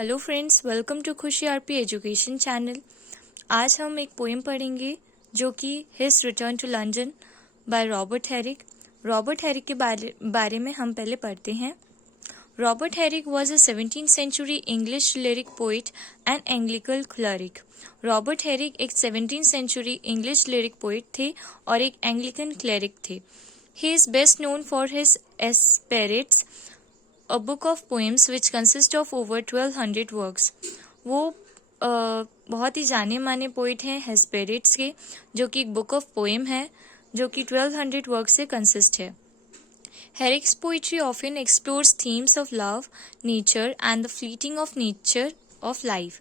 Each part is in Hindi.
Hello friends, welcome to Khushi RP education channel. आज हम एक पोएम पढ़ेंगे जो कि his return to London by Robert Herrick. Robert Herrick के बारे में हम पहले पढ़ते हैं। Robert Herrick was a 17th century English lyric poet and Anglican cleric. Robert Herrick एक 17th century English lyric poet थे और एक एंग्लिकन क्लरिक थे। He is best known for his aspirates, a book of poems which consist of over 1200 works। वो बहुत ही जाने माने पोइट हैं हेस्पेरेट्स के, जो कि एक बुक ऑफ पोएम है जो कि 1200 वर्क्स से कंसिस्ट है। Herrick's poetry often explores themes of love, nature, and the fleeting of nature of life.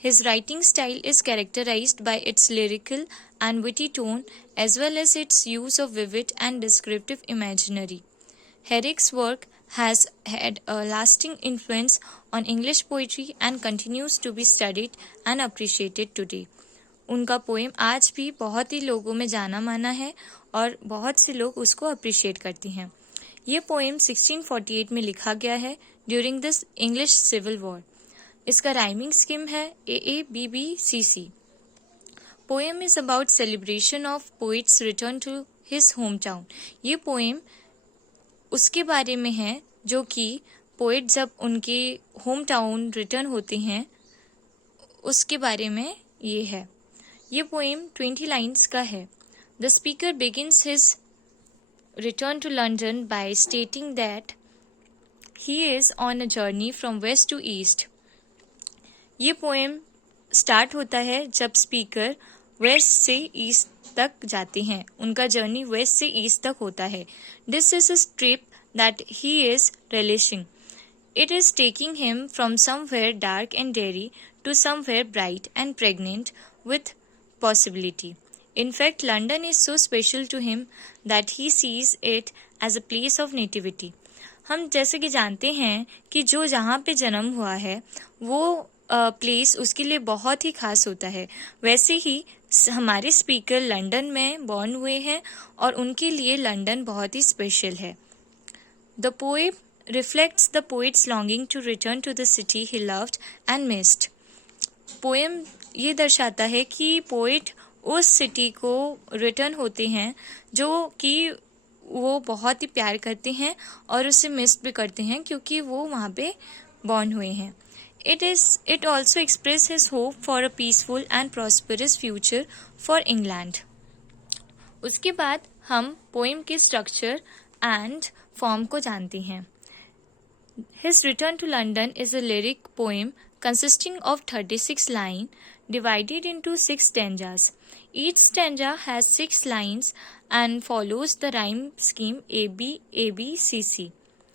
His writing style is characterized by its lyrical and witty tone as well as its use of vivid and descriptive imagery. Herrick's work has had a lasting influence on English poetry and continues to be studied and appreciated today. उनका पोएम आज भी बहुत ही लोगों में जाना माना है और बहुत से लोग उसको अप्रिशिएट करते हैं। ये पोएम 1648 में लिखा गया है during this English civil war. इसका राइमिंग स्कीम है AABBCC। Poem is about celebration of poet's return to his home town. ये पोएम उसके बारे में है जो कि पोइट जब उनके होम टाउन रिटर्न होते हैं उसके बारे में ये है। ये पोएम 20 लाइन्स का है। The speaker begins his return to London by stating that he is on a journey from west to east. ये पोएम स्टार्ट होता है जब स्पीकर वेस्ट से ईस्ट तक जाते हैं। उनका जर्नी वेस्ट से ईस्ट तक होता है। This is a trip that he is relishing. It is taking him from somewhere dark and dreary to somewhere bright and pregnant with possibility. In fact, London is so special to him that he sees it as a place of nativity. हम जैसे कि जानते हैं कि जो जहाँ पे जन्म हुआ है वो प्लेस उसके लिए बहुत ही खास होता है। वैसे ही हमारे स्पीकर लंदन में बॉर्न हुए हैं और उनके लिए लंदन बहुत ही स्पेशल है। The poem reflects the poet's longing to return to the city he loved and missed. Poem ये दर्शाता है कि पोएट उस सिटी को रिटर्न होते हैं जो कि वो बहुत ही प्यार करते हैं और उसे मिस भी करते हैं क्योंकि वो वहाँ पे बॉर्न हुए हैं। It also expresses his hope for a peaceful and prosperous future for England. उसके बाद हम पोएम के स्ट्रक्चर एंड फॉर्म को जानते हैं। His Return to London is a lyric poem consisting of 36 lines divided into 6 stanzas. Each stanza has 6 lines and follows the rhyme scheme ABABCC.